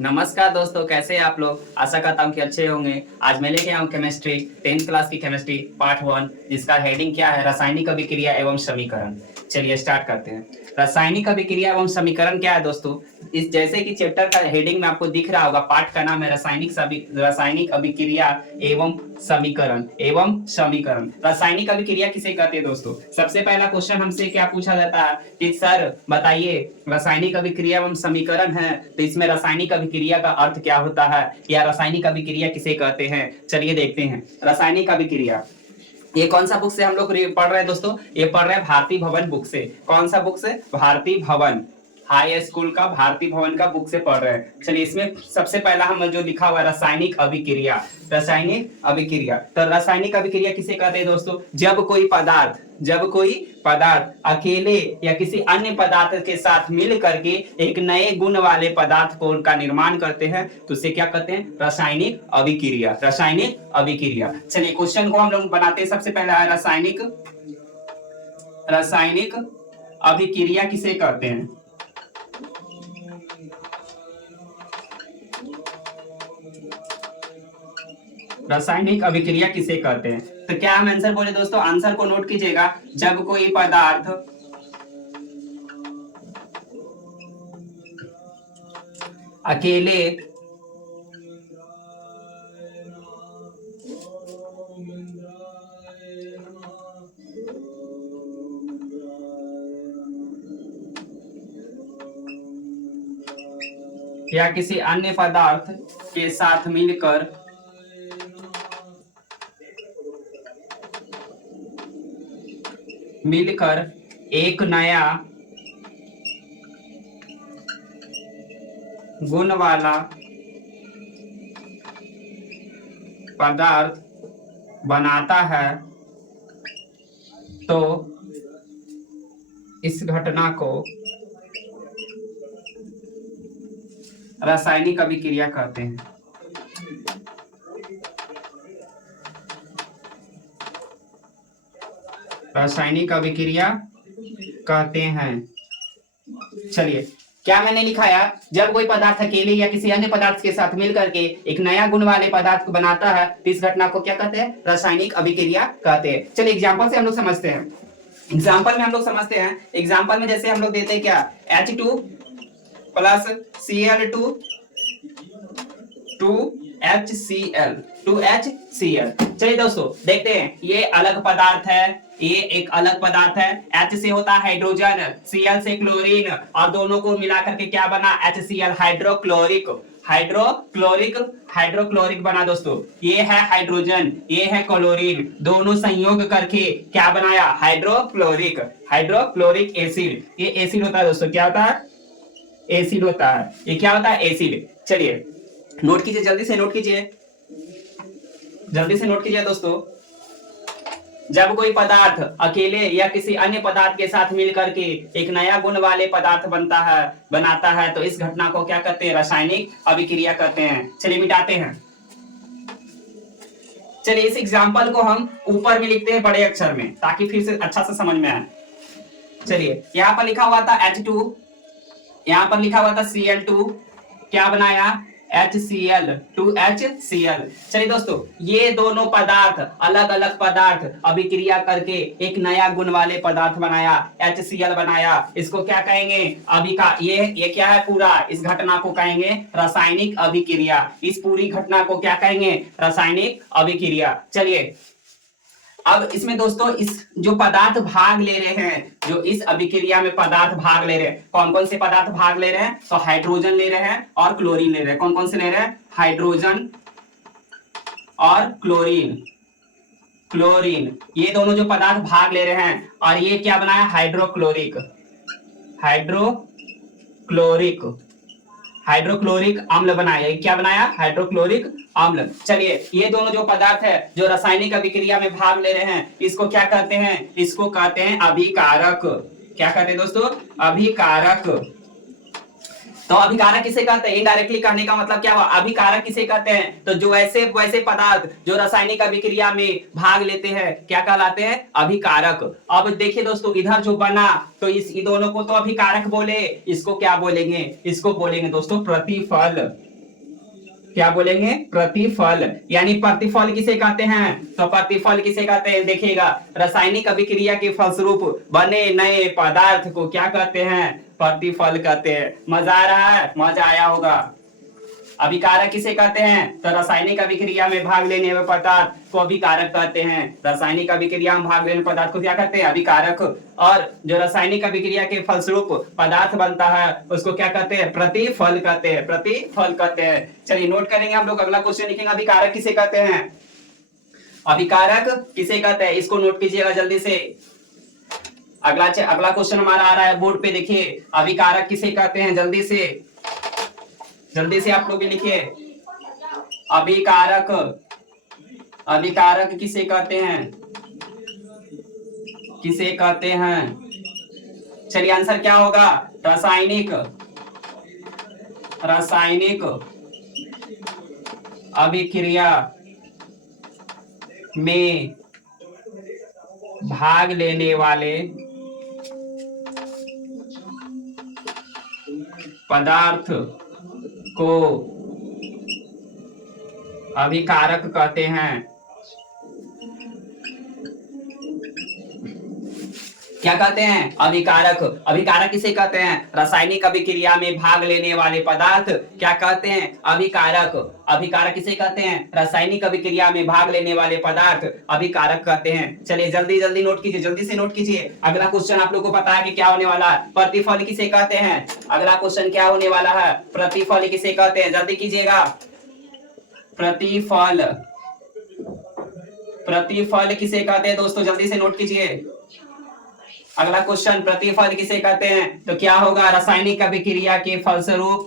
नमस्कार दोस्तों, कैसे हैं आप लोग। आशा करता हूँ कि अच्छे होंगे। आज मैं लेके आया हूँ केमिस्ट्री 10th क्लास की केमिस्ट्री पार्ट 1, जिसका हेडिंग क्या है, रासायनिक अभिक्रिया एवं समीकरण। चलिए स्टार्ट करते हैं। रासायनिक अभिक्रिया एवं समीकरण क्या है दोस्तों। इस जैसे कि चैप्टर का हेडिंग में आपको दिख रहा होगा, पार्ट का नाम है रासायनिक अभिक्रिया एवं समीकरण। रासायनिक अभिक्रिया किसे कहते हैं दोस्तों। सबसे पहला क्वेश्चन हमसे क्या पूछा जाता है कि सर बताइए, रासायनिक अभिक्रिया एवं समीकरण है तो इसमें रासायनिक अभिक्रिया का अर्थ क्या होता है, या रासायनिक अभिक्रिया किसे कहते हैं। चलिए देखते हैं। रासायनिक अभिक्रिया, ये कौन सा बुक से हम लोग पढ़ रहे हैं दोस्तों। ये पढ़ रहे हैं भारती भवन बुक से। कौन सा बुक से, भारती भवन हाई स्कूल का भारती भवन का बुक से पढ़ रहे हैं। चलिए इसमें सबसे पहला हम जो लिखा हुआ है रासायनिक अभिक्रिया। रासायनिक अभिक्रिया, तो रासायनिक अभिक्रिया किसे कहते हैं दोस्तों। जब कोई पदार्थ अकेले या किसी अन्य पदार्थ के साथ मिल करके एक नए गुण वाले पदार्थ को का निर्माण करते हैं तो उसे क्या कहते हैं, रासायनिक अभिक्रिया। रासायनिक अभिक्रिया। चलिए क्वेश्चन को हम लोग बनाते हैं। सबसे पहला है रासायनिक अभिक्रिया किसे कहते हैं। रासायनिक अभिक्रिया किसे कहते हैं, तो क्या हम आंसर बोले दोस्तों। आंसर को नोट कीजिएगा। जब कोई पदार्थ अकेले या किसी अन्य पदार्थ के साथ मिलकर एक नया गुण वाला पदार्थ बनाता है तो इस घटना को रासायनिक अभिक्रिया कहते हैं। रासायनिक अभिक्रिया कहते हैं। चलिए क्या मैंने लिखाया, जब कोई पदार्थ अकेले या किसी अन्य पदार्थ के साथ मिलकर के एक नया गुण वाले पदार्थ को बनाता है तो इस घटना को क्या कहते हैं, रासायनिक अभिक्रिया कहते हैं। चलिए एग्जांपल से हम लोग समझते हैं। एग्जांपल में जैसे हम लोग देते हैं क्या, H2 प्लस Cl2 2HCl। चलिए दोस्तों देखते हैं। ये अलग पदार्थ है, ये एक अलग पदार्थ है। H से होता है हाइड्रोजन, Cl से क्लोरीन, और दोनों को मिला करके क्या बना, HCl हाइड्रोक्लोरिक बना दोस्तों। ये है हाइड्रोजन, ये है क्लोरीन, दोनों संयोग करके क्या बनाया, हाइड्रोक्लोरिक एसिड। ये एसिड होता है दोस्तों। क्या होता है, एसिड होता है। ये क्या होता है, एसिड। चलिए नोट कीजिए, जल्दी से नोट कीजिए दोस्तों। जब कोई पदार्थ अकेले या किसी अन्य पदार्थ के साथ मिलकर के एक नया गुण वाले पदार्थ बनाता है तो इस घटना को क्या कहते हैं, रासायनिक अभिक्रिया कहते हैं। चलिए मिटाते हैं। चलिए इस एग्जांपल को हम ऊपर में लिखते हैं बड़े अक्षर में, ताकि फिर से अच्छा से समझ में आए। चलिए यहाँ पर लिखा हुआ था H2, यहाँ पर लिखा हुआ था Cl2, क्या बनाया, HCl 2HCl। चलिए दोस्तों, ये दोनों पदार्थ अलग अलग पदार्थ अभिक्रिया करके एक नया गुण वाले पदार्थ बनाया, HCl बनाया। इसको क्या कहेंगे, ये क्या है, पूरा इस घटना को कहेंगे रासायनिक अभिक्रिया। इस पूरी घटना को क्या कहेंगे, रासायनिक अभिक्रिया। चलिए अब इसमें दोस्तों इस जो पदार्थ भाग ले रहे हैं, जो इस अभिक्रिया में पदार्थ भाग ले रहे हैं, कौन कौन से पदार्थ भाग ले रहे हैं, तो हाइड्रोजन ले रहे हैं और क्लोरीन ले रहे हैं। कौन कौन से ले रहे हैं, हाइड्रोजन और क्लोरीन, ये दोनों जो पदार्थ भाग ले रहे हैं। और ये क्या बनाया, हाइड्रोक्लोरिक अम्ल बनाया। क्या बनाया, हाइड्रोक्लोरिक अम्ल। चलिए ये दोनों जो पदार्थ है जो रासायनिक अभिक्रिया में भाग ले रहे हैं, इसको क्या कहते हैं, इसको कहते हैं अभिकारक। क्या कहते हैं दोस्तों, अभिकारक। तो अभिकारक किसे कहते हैं, इनडायरेक्टली कहने का मतलब क्या हुआ, अभिकारक किसे कहते हैं, तो जो ऐसे वैसे पदार्थ जो रासायनिक अभिक्रिया में भाग लेते हैं क्या कहलाते हैं, अभिकारक। अब देखिए दोस्तों, इधर जो बना तो इस दोनों को तो अभिकारक बोले, इसको क्या बोलेंगे, इसको बोलेंगे दोस्तों प्रतिफल। क्या बोलेंगे? प्रतिफल। यानी प्रतिफल किसे कहते हैं? तो प्रतिफल किसे कहते हैं देखिएगा, रासायनिक अभिक्रिया के फलस्वरूप बने नए पदार्थ को क्या कहते हैं? प्रतिफल कहते हैं। मजा आ रहा है? मजा आया होगा। अभिकारक किसे कहते हैं? तो रासायनिक अभिक्रिया में भाग लेने वाले पदार्थ को अभिकारक कहते हैं। रासायनिक अभिक्रिया में भाग लेने पदार्थ को क्या कहते हैं? अभिकारक। और जो रासायनिक अभिक्रिया के फलस्वरूप पदार्थ बनता है उसको क्या कहते हैं? प्रतिफल कहते हैं। प्रतिफल कहते हैं। चलिए नोट करेंगे हम लोग, अगला क्वेश्चन लिखेंगे, अभिकारक किसे कहते हैं? अभिकारक किसे कहते हैं? इसको नोट कीजिएगा जल्दी से। अगला क्वेश्चन हमारा आ रहा है बोर्ड पे, देखिए अभिकारक किसे कहते हैं? जल्दी से आप लोग भी लिखिए। अभिकारक, अभिकारक किसे कहते हैं? किसे कहते हैं? चलिए आंसर क्या होगा? रासायनिक, रासायनिक अभिक्रिया में भाग लेने वाले पदार्थ को अभिकारक कहते हैं। क्या कहते हैं? अभिकारक। अभिकारक किसे कहते हैं? रासायनिक अभिक्रिया में भाग लेने वाले पदार्थ क्या कहते हैं? अभिकारक। अभिकारक किसे कहते हैं? रासायनिक अभिक्रिया में भाग लेने वाले पदार्थ अभिकारक कहते हैं। चलिए जल्दी जल्दी नोट कीजिए, जल्दी से नोट कीजिए। अगला क्वेश्चन आप लोग को पता है कि क्या होने वाला है? प्रतिफल किसे कहते हैं? अगला क्वेश्चन क्या होने वाला है? प्रतिफल किसे कहते हैं? जल्दी कीजिएगा। प्रतिफल, प्रतिफल किसे कहते हैं दोस्तों? जल्दी से नोट कीजिए। अगला क्वेश्चन, प्रतिफल किसे कहते हैं? तो क्या होगा? रासायनिक अभिक्रिया के फलस्वरूप,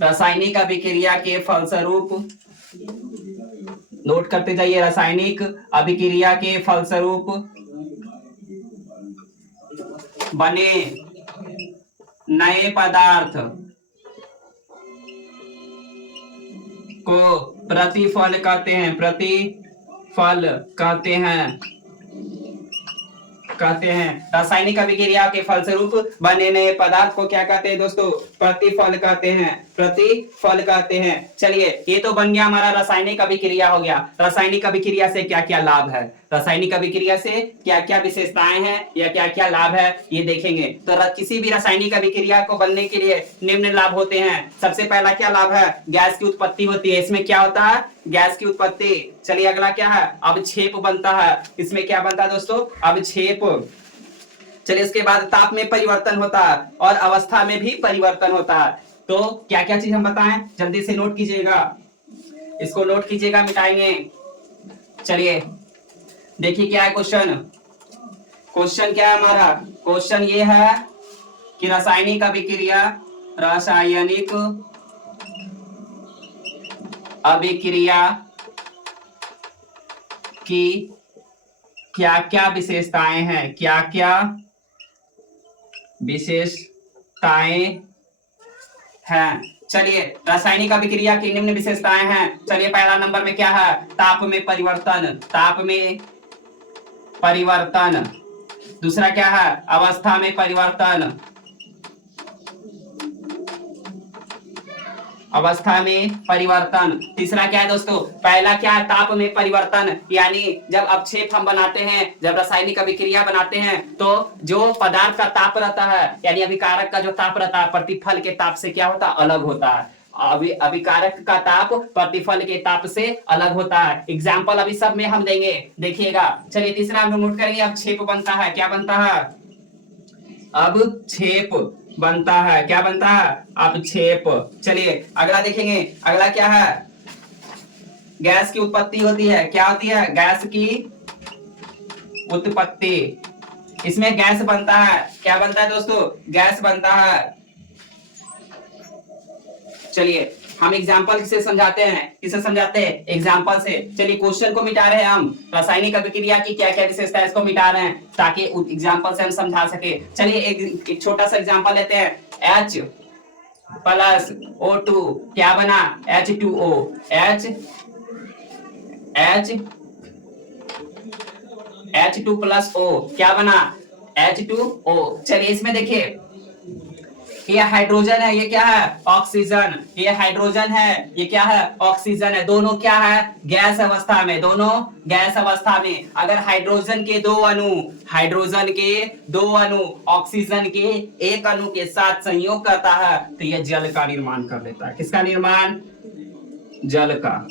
रासायनिक अभिक्रिया के फलस्वरूप, नोट करते जाइए, रासायनिक अभिक्रिया के फलस्वरूप बने नए पदार्थ को प्रतिफल कहते हैं। प्रतिफल कहते हैं। रासायनिक अभिक्रिया के फलस्वरूप बने नए पदार्थ को क्या कहते हैं दोस्तों? प्रतिफल कहते हैं। प्रतिफल कहते हैं। चलिए ये तो बन गया हमारा रासायनिक अभिक्रिया हो गया। रासायनिक अभिक्रिया से क्या क्या लाभ है, रासायनिक अभिक्रिया से क्या क्या विशेषताएं हैं या क्या क्या लाभ है ये देखेंगे। तो किसी भी रासायनिक अभिक्रिया को बनने के लिए निम्न लाभ होते हैं। सबसे पहला क्या लाभ है? गैस की उत्पत्ति होती है। इसमें क्या होता है? गैस की उत्पत्ति। चलिए अगला क्या है? अवक्षेप बनता है। इसमें क्या बनता है दोस्तों? अवक्षेप। चलिए इसके बाद ताप में परिवर्तन होता है और अवस्था में भी परिवर्तन होता है। तो क्या क्या चीज हम बताएं? जल्दी से नोट कीजिएगा, इसको नोट कीजिएगा, मिटाएंगे। चलिए देखिए क्या है क्वेश्चन। क्वेश्चन क्या है हमारा? क्वेश्चन ये है कि रासायनिक अभिक्रिया, रासायनिक अभिक्रिया की क्या क्या विशेषताएं हैं? क्या क्या विशेषताएं हैं? चलिए रासायनिक अभिक्रिया की निम्न विशेषताएं हैं। चलिए पहला नंबर में क्या है? ताप में परिवर्तन। ताप में परिवर्तन। दूसरा क्या है? अवस्था में परिवर्तन। अवस्था में परिवर्तन। तीसरा क्या है दोस्तों? पहला क्या है? ताप में परिवर्तन, यानी जब अवक्षेप हम बनाते हैं, जब रासायनिक अभिक्रिया बनाते हैं तो जो पदार्थ का ताप रहता है, यानी अभिकारक का जो ताप रहता है, प्रतिफल के ताप से क्या होता है? अलग होता है। अभिकारक का ताप प्रतिफल के ताप से अलग होता है। एग्जाम्पल अभी सब में हम देंगे, देखिएगा। चलिए तीसरा हम नोट करेंगे, अवक्षेप बनता है। क्या बनता है? अवक्षेप बनता है। क्या बनता है? अवक्षेप। चलिए अगला देखेंगे। अगला क्या है? गैस की उत्पत्ति होती है। क्या होती है? गैस की उत्पत्ति। इसमें गैस बनता है। क्या बनता है दोस्तों? गैस बनता है। चलिए हम एग्जाम्पल से समझाते हैं। किसे समझाते हैं? एग्जाम्पल से। चलिए क्वेश्चन को मिटा रहे हैं हम, रासायनिक अभिक्रिया की क्या क्या विशेषता है इसको मिटा रहे हैं ताकि एग्जाम्पल से हम समझा सके। चलिए एक छोटा सा एग्जाम्पल लेते हैं। H प्लस O2 क्या बना? H2O। H2 प्लस O क्या बना? H2O। चलिए इसमें देखिए ये हाइड्रोजन है, ये क्या है ऑक्सीजन, ये हाइड्रोजन है, ये क्या है ऑक्सीजन है। दोनों क्या है गैस अवस्था में, दोनों गैस अवस्था में। अगर हाइड्रोजन के दो अणु, हाइड्रोजन के दो अणु ऑक्सीजन के एक अणु के साथ संयोग करता है तो यह जल का निर्माण कर देता है। किसका निर्माण? जल का।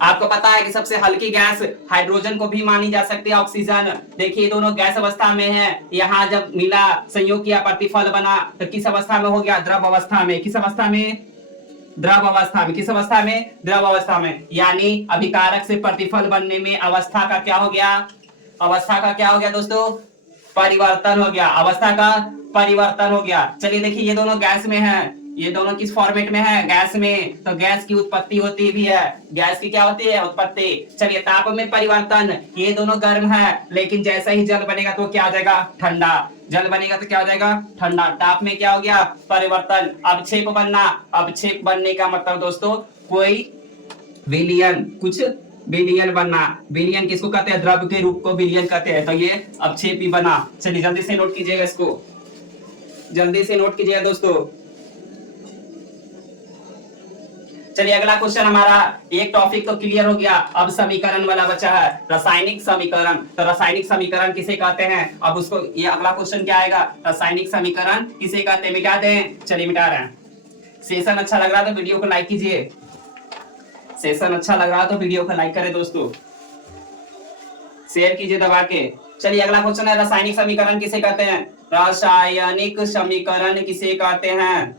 आपको पता है कि सबसे हल्की गैस हाइड्रोजन को भी मानी जा सकती है ऑक्सीजन। देखिए दोनों गैस अवस्था में है, यहाँ जब मिला संयोग किया प्रतिफल बना तो किस अवस्था में हो गया? द्रव अवस्था में। किस अवस्था में? द्रव अवस्था में। किस अवस्था में? द्रव अवस्था में। यानी अभिकारक से प्रतिफल बनने में अवस्था का क्या हो गया? अवस्था का क्या हो गया दोस्तों? परिवर्तन हो गया। अवस्था का परिवर्तन हो गया। चलिए देखिए ये दोनों गैस में है, ये दोनों किस फॉर्मेट में है? गैस में। तो गैस की उत्पत्ति होती भी है, गैस की क्या होती है? उत्पत्ति। चलिए ताप में परिवर्तन, ये दोनों गर्म है लेकिन जैसा ही जल बनेगा तो क्या आ जाएगा? ठंडा। जल बनेगा तो क्या हो जाएगा? ठंडा। ताप में क्या हो गया? परिवर्तन। अवक्षेप बनना, अवक्षेप बनने का मतलब दोस्तों कोई विलयन, कुछ विलयन बनना। विलयन किसको कहते हैं? द्रव के रूप को विलयन कहते हैं। तो ये अवक्षेप ही बना। चलिए जल्दी से नोट कीजिएगा, इसको जल्दी से नोट कीजिएगा दोस्तों। चलिए अगला क्वेश्चन हमारा, एक टॉपिक तो क्लियर हो गया, अब समीकरण वाला बचा है, रासायनिक समीकरण। तो रासायनिक समीकरण किसे कहते हैं? अब उसको, ये अगला क्वेश्चन क्या आएगा? रासायनिक समीकरण किसे कहते हैं? मिटा दें। चलिए मिटा रहे हैं। सेशन अच्छा लग रहा है तो वीडियो को लाइक कीजिए। सेशन अच्छा लग रहा है तो वीडियो को लाइक करें दोस्तों, शेयर कीजिए दबा के। चलिए अगला क्वेश्चन है, रासायनिक समीकरण किसे कहते हैं? रासायनिक समीकरण किसे कहते हैं?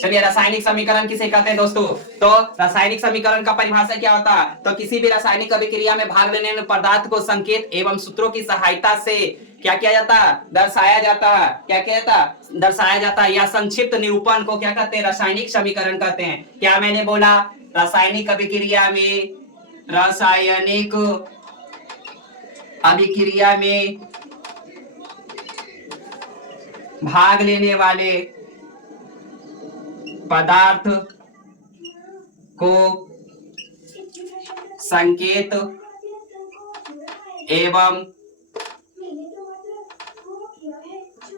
चलिए रासायनिक समीकरण किसे कहते हैं दोस्तों? तो रासायनिक समीकरण का परिभाषा क्या होता है? तो किसी भी रासायनिक अभिक्रिया में भाग लेने वाले पदार्थ को संकेत एवं सूत्रों की सहायता से क्या किया जाता है? दर्शाया जाता है। क्या किया जाता है? दर्शाया जाता है। या संक्षिप्त निरूपण को क्या कहते हैं? रासायनिक समीकरण कहते हैं। क्या मैंने बोला? रासायनिक अभिक्रिया में, रासायनिक अभिक्रिया में भाग लेने वाले पदार्थ को संकेत एवं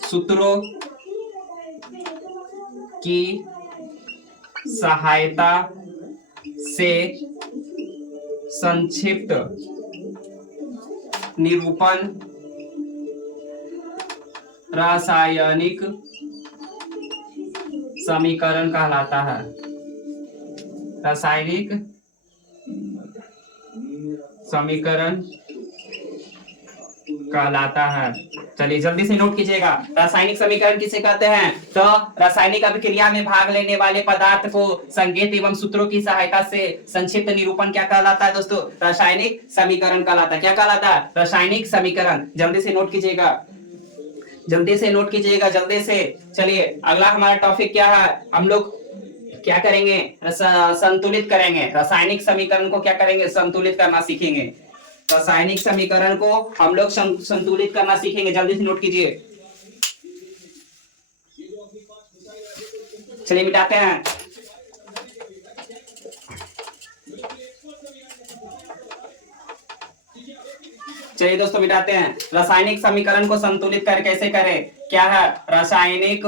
सूत्रों की सहायता से संक्षिप्त निरूपण रासायनिक समीकरण कहलाता है। रासायनिक समीकरण कहलाता है। चलिए जल्दी से नोट कीजिएगा, रासायनिक समीकरण किसे कहते हैं? तो रासायनिक अभिक्रिया में भाग लेने वाले पदार्थ को संकेत एवं सूत्रों की सहायता से संक्षिप्त निरूपण क्या कहलाता है दोस्तों? रासायनिक समीकरण कहलाता है। क्या कहलाता है? रासायनिक समीकरण। जल्दी से नोट कीजिएगा, जल्दी से नोट कीजिएगा, जल्दी से। चलिए अगला हमारा टॉपिक क्या है? हम लोग क्या करेंगे? संतुलित करेंगे। रासायनिक समीकरण को क्या करेंगे? संतुलित करना सीखेंगे। रासायनिक समीकरण को हम लोग संतुलित करना सीखेंगे। जल्दी से नोट कीजिए। चलिए मिटाते हैं। चलिए दोस्तों मिटाते हैं। रासायनिक समीकरण को संतुलित कर कैसे करें? क्या है? रासायनिक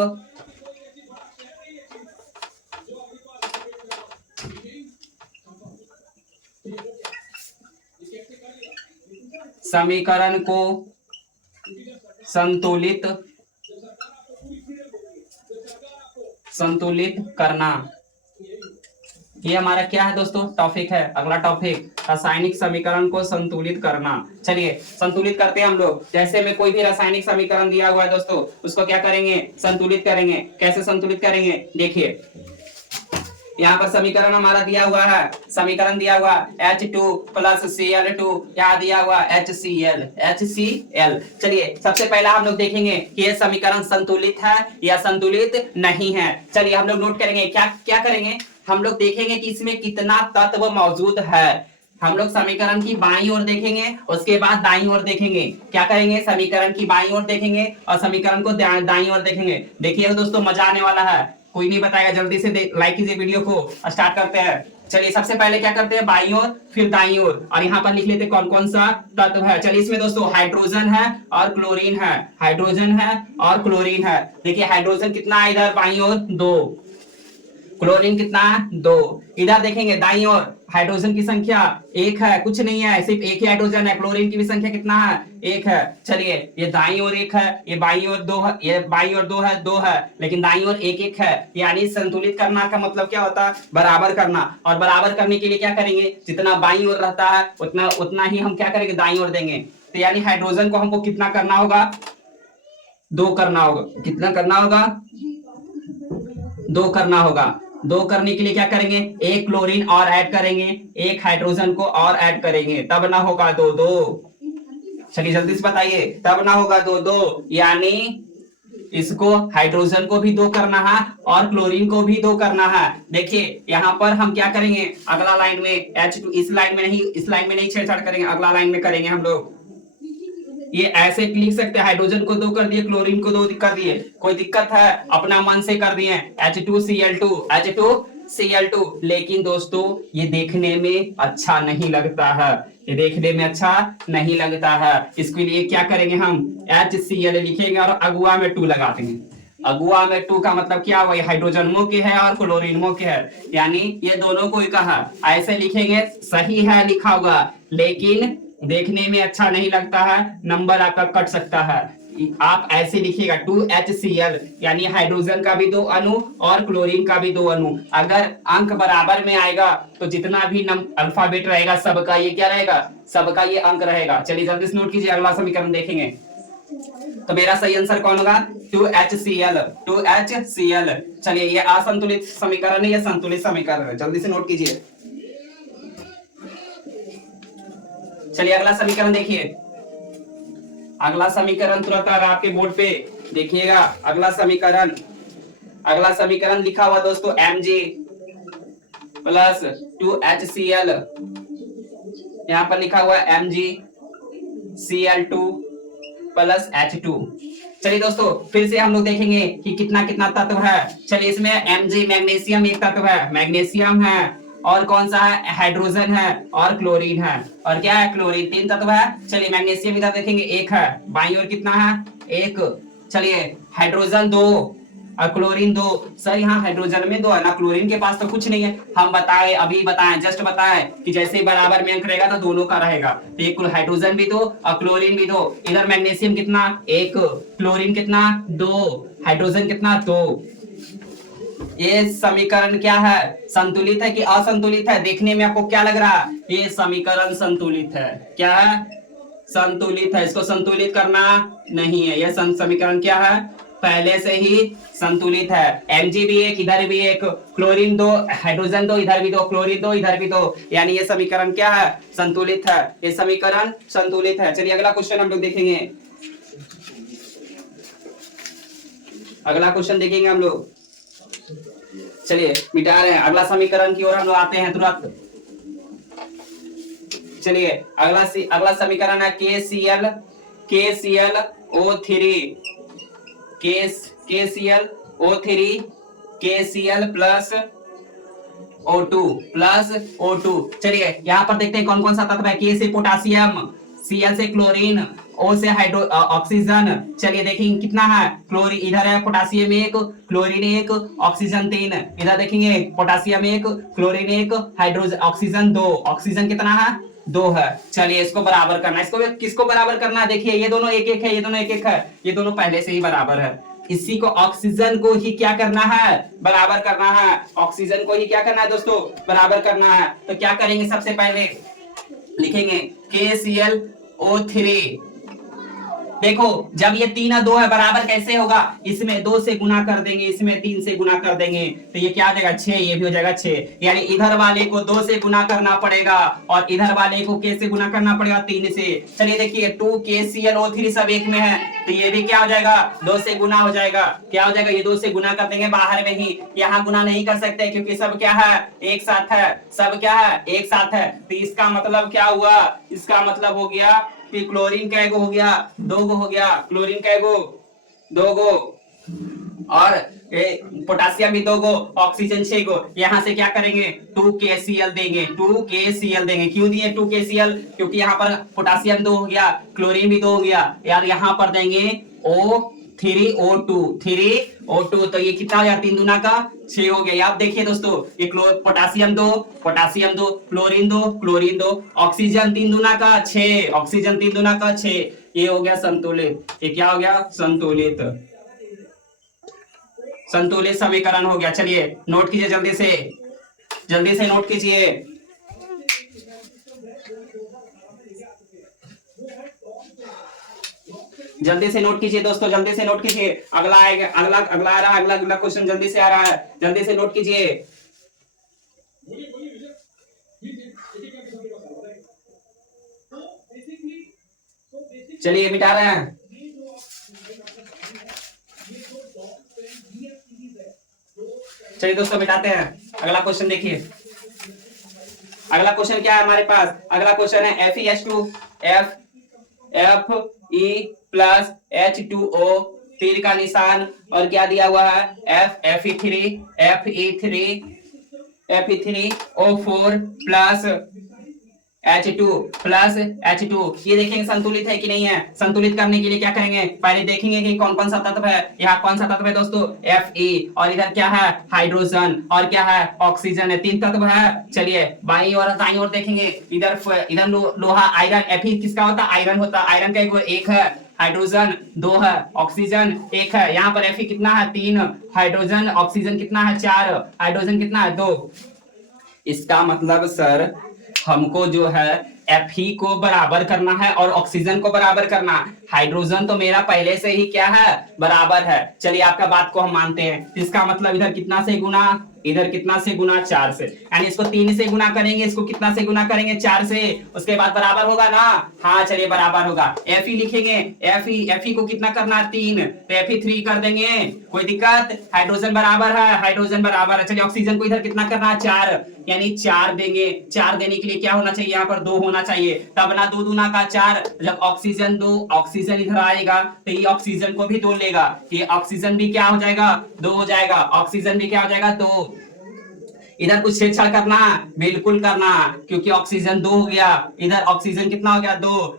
समीकरण को संतुलित करना, ये हमारा क्या है दोस्तों? टॉपिक है। अगला टॉपिक रासायनिक समीकरण को संतुलित करना। चलिए संतुलित करते हैं हम लोग। जैसे में कोई भी रासायनिक समीकरण दिया हुआ है दोस्तों, उसको क्या करेंगे? संतुलित करेंगे। कैसे संतुलित करेंगे? देखिए यहाँ पर समीकरण हमारा दिया हुआ है, समीकरण दिया हुआ H2 + Cl2, यहाँ दिया हुआ HCl। चलिए सबसे पहला हम लोग देखेंगे कि ये समीकरण संतुलित है या संतुलित नहीं है। चलिए हम लोग नोट करेंगे। क्या करेंगे? हम लोग देखेंगे कि इसमें कितना तत्व मौजूद है। हम लोग समीकरण की बाईं ओर देखेंगे, उसके बाद दाईं ओर देखेंगे। क्या करेंगे? समीकरण की बाईं ओर देखेंगे और समीकरण को दाईं ओर देखेंगे। देखिए दोस्तों मजा आने वाला है। कोई नहीं बताएगा, जल्दी से लाइक कीजिए वीडियो को, स्टार्ट करते हैं। चलिए सबसे पहले क्या करते हैं, बाईं ओर फिर दाईं ओर, और यहाँ पर लिख लेते हैं कौन कौन सा तत्व है। चलिए इसमें दोस्तों हाइड्रोजन है और क्लोरीन है, हाइड्रोजन है और क्लोरीन है। देखिए हाइड्रोजन कितना है इधर बाईं ओर, 2, क्लोरीन कितना है, 2। इधर देखेंगे दाईं ओर, हाइड्रोजन की संख्या 1 है, कुछ नहीं है, सिर्फ एक ही हाइड्रोजन है। क्लोरीन की भी संख्या कितना है, 1 है। चलिए ये दाईं ओर 1 है, ये बाईं ओर 2 है, ये बाईं ओर 2 है, 2 है, लेकिन दाईं ओर 1 1 है। यानी संतुलित करना का मतलब क्या होता है, बराबर करना। और बराबर करने के लिए क्या करेंगे, जितना बाईं ओर रहता है उतना उतना ही हम क्या करेंगे, दाईं ओर देंगे। तो यानी हाइड्रोजन को हमको कितना करना होगा, 2 करना होगा। कितना करना होगा, 2 करना होगा। 2 करने के लिए क्या करेंगे, एक क्लोरीन और ऐड करेंगे, एक हाइड्रोजन को और ऐड करेंगे, तब ना होगा 2 2। चलिए जल्दी से बताइए, तब ना होगा 2 2। यानी इसको हाइड्रोजन को भी 2 करना है और क्लोरीन को भी 2 करना है। देखिए यहाँ पर हम क्या करेंगे, अगला लाइन में H2, इस लाइन में नहीं, इस लाइन में नहीं छेड़छाड़ करेंगे, अगला लाइन में करेंगे हम लोग। ये ऐसे लिख सकते हैं, हाइड्रोजन को 2 कर दिए, क्लोरीन को 2 कर दिए, कोई दिक्कत है, अपना मन से कर दिए, H2Cl2, H2Cl2। लेकिन दोस्तों ये देखने में अच्छा नहीं लगता है, ये देखने में अच्छा नहीं लगता है। इसके लिए क्या करेंगे, हम HCl लिखेंगे और अगुआ में 2 लगा देंगे। अगुआ में 2 का मतलब क्या हुआ, हाइड्रोजन मुख्य है और क्लोरीन मुख्य है, यानी ये दोनों को ही कहा। ऐसे लिखेंगे, सही है लिखा होगा, लेकिन देखने में अच्छा नहीं लगता है, नंबर आपका कट सकता है। आप ऐसे लिखिएगा 2HCl, यानी हाइड्रोजन का भी 2 अणु और क्लोरीन का भी 2 अणु। अगर अंक बराबर में आएगा तो जितना भी अल्फाबेट रहेगा सबका ये क्या रहेगा, सबका ये अंक रहेगा। चलिए जल्दी से नोट कीजिए, अगला समीकरण देखेंगे। तो मेरा सही आंसर कौन होगा, 2HCl, 2HCl। चलिए ये असंतुलित समीकरण है, ये संतुलित समीकरण है, जल्दी से नोट कीजिए। चलिए अगला समीकरण देखिए, अगला समीकरण तुरंत आ रहा है आपके बोर्ड पे, देखिएगा अगला समीकरण। अगला समीकरण लिखा हुआ दोस्तों Mg प्लस 2HCl, यहाँ पर लिखा हुआ MgCl2 प्लस H2। चलिए दोस्तों फिर से हम लोग देखेंगे कि कितना कितना तत्व है। चलिए इसमें Mg मैग्नीशियम एक तत्व है, मैग्नीशियम है, और कौन सा है, हाइड्रोजन है और क्लोरीन है, और क्या है, क्लोरीन। 3 तत्व है। चलिए मैग्नीशियम इधर देखेंगे 1 है, बाईं ओर कितना है, 1। चलिए हाइड्रोजन 2 और क्लोरीन 2। सर यहाँ हाइड्रोजन में 2 है ना, क्लोरीन के पास तो कुछ नहीं है। हम बताए, अभी बताएं, जस्ट बताएं कि जैसे बराबर में अंक रहेगा तो दोनों का रहेगा। तो एक हाइड्रोजन भी 2 और क्लोरीन भी 2। इधर मैग्नीशियम कितना, 1, क्लोरीन कितना, 2, हाइड्रोजन कितना, 2। ये समीकरण क्या है, संतुलित है कि असंतुलित है, देखने में आपको क्या लग रहा है, ये समीकरण संतुलित है। क्या है, संतुलित है, इसको संतुलित करना नहीं है। यह समीकरण क्या है, पहले से ही संतुलित है। Mg भी 1, इधर भी 1, क्लोरीन 2, हाइड्रोजन 2, इधर भी 2, क्लोरीन 2, इधर भी 2, यानी ये समीकरण क्या है, संतुलित है। ये समीकरण संतुलित है। चलिए अगला क्वेश्चन हम लोग देखेंगे, अगला क्वेश्चन देखेंगे हम लोग। चलिए मिटा रहे हैं, अगला समीकरण की ओर हम लोग आते हैं तुरंत। चलिए अगला समीकरण है KCl, KClO3, KClO3, KCl plus O2। चलिए यहाँ पर देखते हैं कौन कौन सा तत्व है। K से पोटासियम, Cl से क्लोरीन, O से ऑक्सीजन। चलिए देखेंगे कितना है, क्लोरीन इधर है, पोटासियम 1, क्लोरीन 1, ऑक्सीजन 3। इधर देखेंगे potassium 1, chlorine 1, hydrogen, oxygen 2। Oxygen कितना है, 2 है। चलिए इसको बराबर करना है, इसको किसको बराबर करना है, देखिए ये दोनों 1 1 है, ये दोनों 1 1 है, ये दोनों पहले से ही बराबर है। इसी को ऑक्सीजन को ही क्या करना है, बराबर करना है। ऑक्सीजन को ही क्या करना है दोस्तों, बराबर करना है। तो क्या करेंगे, सबसे पहले लिखेंगे KClO3। देखो जब ये 3 और 2 है, बराबर कैसे होगा, इसमें 2 से गुना कर देंगे, इसमें 3 से गुना कर देंगे, तो ये क्या आ जाएगा, 6, ये भी हो जाएगा 6। यानी इधर वाले को 2 से गुना करना पड़ेगा और इधर वाले को K से गुना करना पड़ेगा 3 से। चलिए देखिए 2KClO3 सब एक में है, तो ये भी क्या हो जाएगा, 2 से गुना हो जाएगा। क्या हो जाएगा, ये 2 से गुना कर देंगे बाहर में ही, यहाँ गुना नहीं कर सकते क्योंकि सब क्या है, एक साथ है, सब क्या है, एक साथ है। तो इसका मतलब क्या हुआ, इसका मतलब हो गया कि क्लोरीन कैगो हो गया, 2 गो हो गया, क्लोरीन कैगो 2 गो, और पोटासियम भी 2 गो, ऑक्सीजन 6 गो। यहाँ से क्या करेंगे 2KCl देंगे, 2KCl देंगे। क्यों दिए 2KCl? क्योंकि यहाँ पर पोटासियम 2 हो गया, क्लोरीन भी 2 हो गया यार। यहाँ पर देंगे O3O2, 3O2। तो ये कितना हो गया 3 दूना का 6 हो गया। आप देखिए दोस्तों, ये potassium 2, potassium 2, chlorine 2, chlorine 2, oxygen 3 दूना का 6, ऑक्सीजन 3 दूना का 6। ये हो गया संतुलित। ये क्या हो गया संतुलित, संतुलित समीकरण हो गया। चलिए नोट कीजिए जल्दी से नोट कीजिए। जल्दी से नोट कीजिए दोस्तों, जल्दी से नोट कीजिए। अगला आएगा, अगला आ रहा है, अगला क्वेश्चन जल्दी से आ रहा है, जल्दी से नोट कीजिए। चलिए मिटा रहे हैं। चलिए दोस्तों मिटाते हैं। अगला क्वेश्चन देखिए, अगला क्वेश्चन क्या है हमारे पास? अगला क्वेश्चन है FeH2 Fe प्लस H2O, तीर का निशान, और क्या दिया हुआ है Fe3O4 प्लस H2। ये देखेंगे संतुलित है कि नहीं है। संतुलित करने के लिए क्या करेंगे, पहले देखेंगे कि कौन कौन सा तत्व है। यहाँ कौन सा तत्व है दोस्तों Fe, और इधर क्या है हाइड्रोजन, और क्या है ऑक्सीजन है। 3 तत्व है। चलिए बाईं और दाईं ओर देखेंगे। इधर लोहा आयरन। Fe किसका होता है आयरन होता है। आयरन का एक है, हाइड्रोजन 2 है, ऑक्सीजन 1 है। यहाँ पर Fe कितना है 3, हाइड्रोजन ऑक्सीजन कितना है 4, हाइड्रोजन कितना है 2। इसका मतलब सर हमको जो है Fe को बराबर करना है और ऑक्सीजन को बराबर करना। हाइड्रोजन तो मेरा पहले से ही क्या है बराबर है। चलिए आपका बात को हम मानते हैं। इसका मतलब इधर कितना से गुना, इधर कितना से गुना 4 से, यानी इसको 3 से गुना करेंगे, इसको कितना से गुना करेंगे 4 से, उसके बाद बराबर होगा ना। हाँ चलिए बराबर होगा। Fe लिखेंगे, Fe को कितना करना है 3, तो Fe3 कर देंगे, कोई दिक्कत। हाइड्रोजन बराबर है, हाइड्रोजन बराबर है। चलिए ऑक्सीजन को इधर कितना करना है 4, यानी 4 देंगे। 4 देने के लिए क्या होना चाहिए यहाँ पर 2 होना चाहिए, तब ना 2 दूना का 4। जब ऑक्सीजन 2, ऑक्सीजन इधर आएगा तो ये ऑक्सीजन को भी 2 लेगा, ये ऑक्सीजन भी क्या हो जाएगा 2 हो जाएगा, ऑक्सीजन भी क्या हो जाएगा 2। इधर कुछ छेड़छाड़ करना बिल्कुल करना, क्योंकि ऑक्सीजन 2 हो गया, इधर ऑक्सीजन कितना हो गया 2,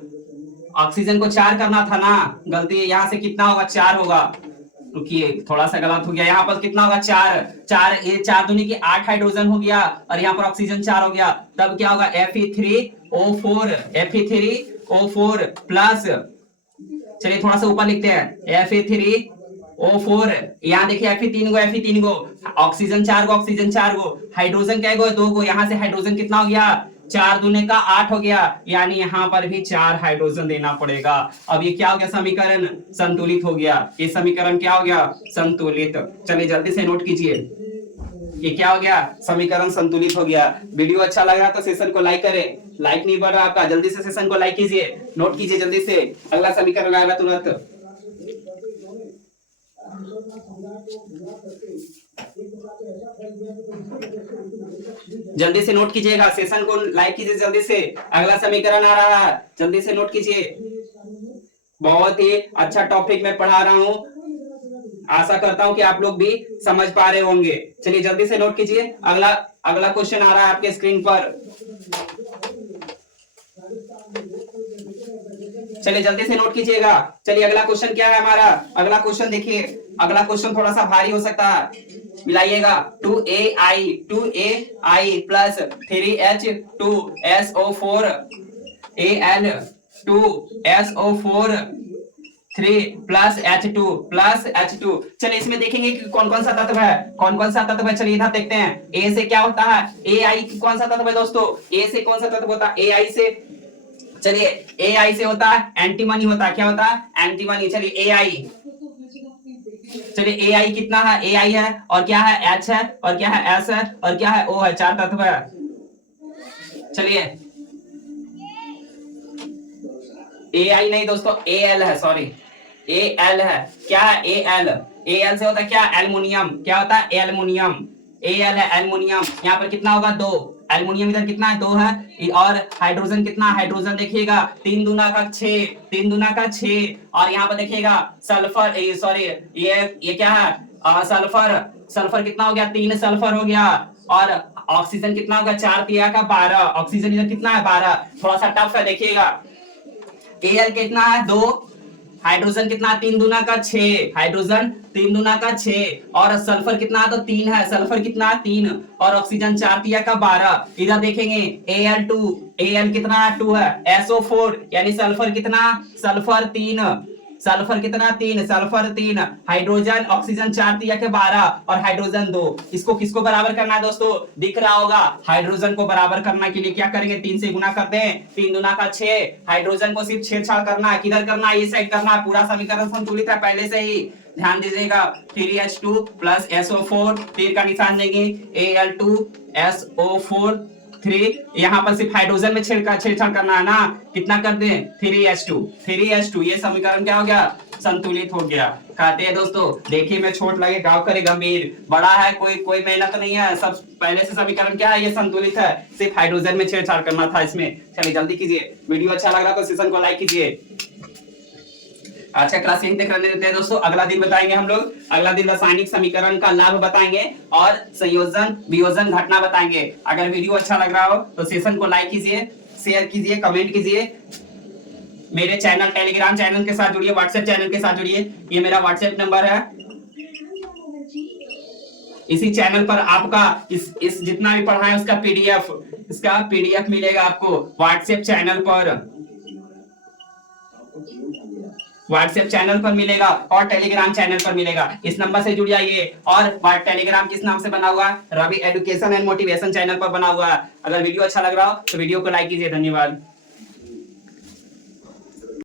ऑक्सीजन को 4 करना था ना, गलती है। यहाँ से कितना होगा 4 होगा, रुकिए थोड़ा सा गलत हो गया। यहाँ पर कितना होगा 4, ये 4 दूनी की 8 हाइड्रोजन हो गया, और यहाँ पर ऑक्सीजन 4 हो गया। तब क्या होगा Fe3O4 प्लस, चलिए थोड़ा सा ऊपर लिखते हैं Fe3O4। यहाँ देखिए Fe3 गो, ऑक्सीजन 4 गो, ऑक्सीजन 4 गो, हाइड्रोजन क्या गो 2 गो। यहाँ से हाइड्रोजन कितना हो गया 4 दूने का 8 हो गया, यानी यहाँ पर भी 4 हाइड्रोजन देना पड़ेगा। अब ये क्या हो गया समीकरण संतुलित हो गया। ये समीकरण क्या हो गया संतुलित। चलिए जल्दी से नोट कीजिए, ये क्या हो गया समीकरण संतुलित हो गया। वीडियो अच्छा लग रहा तो सेशन को लाइक करें, लाइक नहीं बढ़ रहा आपका, जल्दी से सेशन को लाइक कीजिए, नोट कीजिए जल्दी से। अगला समीकरण आएगा तुरंत। जल्दी से नोट कीजिएगा, सेशन को लाइक कीजिए जल्दी से। अगला समीकरण आ रहा है, जल्दी से नोट कीजिए। बहुत ही अच्छा टॉपिक मैं पढ़ा रहा हूँ, आशा करता हूं कि आप लोग भी समझ पा रहे होंगे। चलिए जल्दी से नोट कीजिए। अगला क्वेश्चन आ रहा है आपके स्क्रीन पर। चलिए जल्दी से नोट कीजिएगा। चलिए अगला क्वेश्चन क्या है हमारा, अगला क्वेश्चन देखिए। अगला क्वेश्चन थोड़ा सा भारी हो सकता है, मिलाइएगा। 2AI plus 3H2SO4 Al2SO4 3 plus H2। चलिए इसमें देखेंगे कि कौन कौन सा तत्व है, कौन कौन सा तत्व है। चलिए इधर देखते हैं। ए से क्या होता है, Ai कौन सा तत्व है दोस्तों, ए से कौन सा तत्व होता है Ai से। चलिए Ai से होता है एंटीमनी होता है, क्या होता है एंटीमनी। चलिए Ai, चलिए Ai कितना है, Ai है, और क्या है H है, और क्या है S है, और क्या है O है, 4 तत्व है। चलिए Ai नहीं दोस्तों Al है, सॉरी Al है। क्या है Al से होता है क्या एल्युमिनियम, क्या होता है एल्युमिनियम, Al है एल्युमिनियम। यहाँ पर कितना होगा 2, एल्युमिनियम इधर कितना है 2 है, और हाइड्रोजन कितना, हाइड्रोजन देखिएगा 3 दूना का 6, और यहाँ पर देखिएगा सल्फर, सॉरी ये क्या है सल्फर, सल्फर कितना हो गया 3 सल्फर हो गया, और ऑक्सीजन कितना होगा 4 तिया का 12, ऑक्सीजन इधर कितना है 12, थोड़ा सा टफ है देखिएगा। Al कितना है 2, हाइड्रोजन कितना 3 दूना का 6, हाइड्रोजन 3 दूना का 6, और सल्फर कितना है तो 3 है, सल्फर कितना है 3, और ऑक्सीजन 4 तिया का 12। इधर देखेंगे Al2, Al कितना 2 है, SO4 यानी सल्फर कितना, सल्फर 3, सल्फर कितना 3, सल्फर 3, हाइड्रोजन ऑक्सीजन 4 तिया के 12, और हाइड्रोजन 2। इसको किसको बराबर करना है दोस्तों, दिख रहा होगा, हाइड्रोजन को बराबर करने के लिए क्या करेंगे 3 से गुना करते हैं, 3 दूना का 6, हाइड्रोजन को सिर्फ छेड़छाड़ करना है, किधर करना है, ये साइड करना है, पूरा समीकरण संतुलित है पहले से ही, ध्यान दीजिएगा। 3H2 प्लस SO4, तीर का निशान देंगे, Al2 SO4 3, यहाँ पर सिर्फ हाइड्रोजन में छेड़छाड़ करना है ना, कितना कर दें 3H2, ये समीकरण क्या हो गया, संतुलित हो गया। कहते हैं दोस्तों देखिए में छोट लगे गाँव करे गंभीर, बड़ा है कोई मेहनत नहीं है, सब पहले से समीकरण क्या है, ये संतुलित है, सिर्फ हाइड्रोजन में छेड़छाड़ करना था इसमें। चलिए जल्दी कीजिए, वीडियो अच्छा लग रहा तो सेशन को लाइक कीजिए। अच्छा क्लास यहीं तक रहने देते हैं दोस्तों, अगला दिन बताएंगे हम लोग, अगला दिन रासायनिक समीकरण का लाभ बताएंगे और संयोजन वियोजन घटना बताएंगे। अगर वीडियो अच्छा लग रहा हो तो सेशन को लाइक कीजिए, शेयर कीजिए, कमेंट कीजिए, मेरे चैनल टेलीग्राम चैनल के साथ जुड़िए, व्हाट्सएप चैनल के साथ जुड़िए, ये मेरा व्हाट्सएप नंबर है। इसी चैनल पर आपका इस जितना भी पढ़ा है उसका पीडीएफ, इसका पीडीएफ मिलेगा आपको व्हाट्सएप चैनल पर, व्हाट्सएप चैनल पर मिलेगा और टेलीग्राम चैनल पर मिलेगा। इस नंबर से जुड़ जाइए। और टेलीग्राम किस नाम से बना हुआ है, Ravi education and motivation channel पर बना हुआ है। अगर वीडियो अच्छा लग रहा हो तो वीडियो को लाइक कीजिए। धन्यवाद।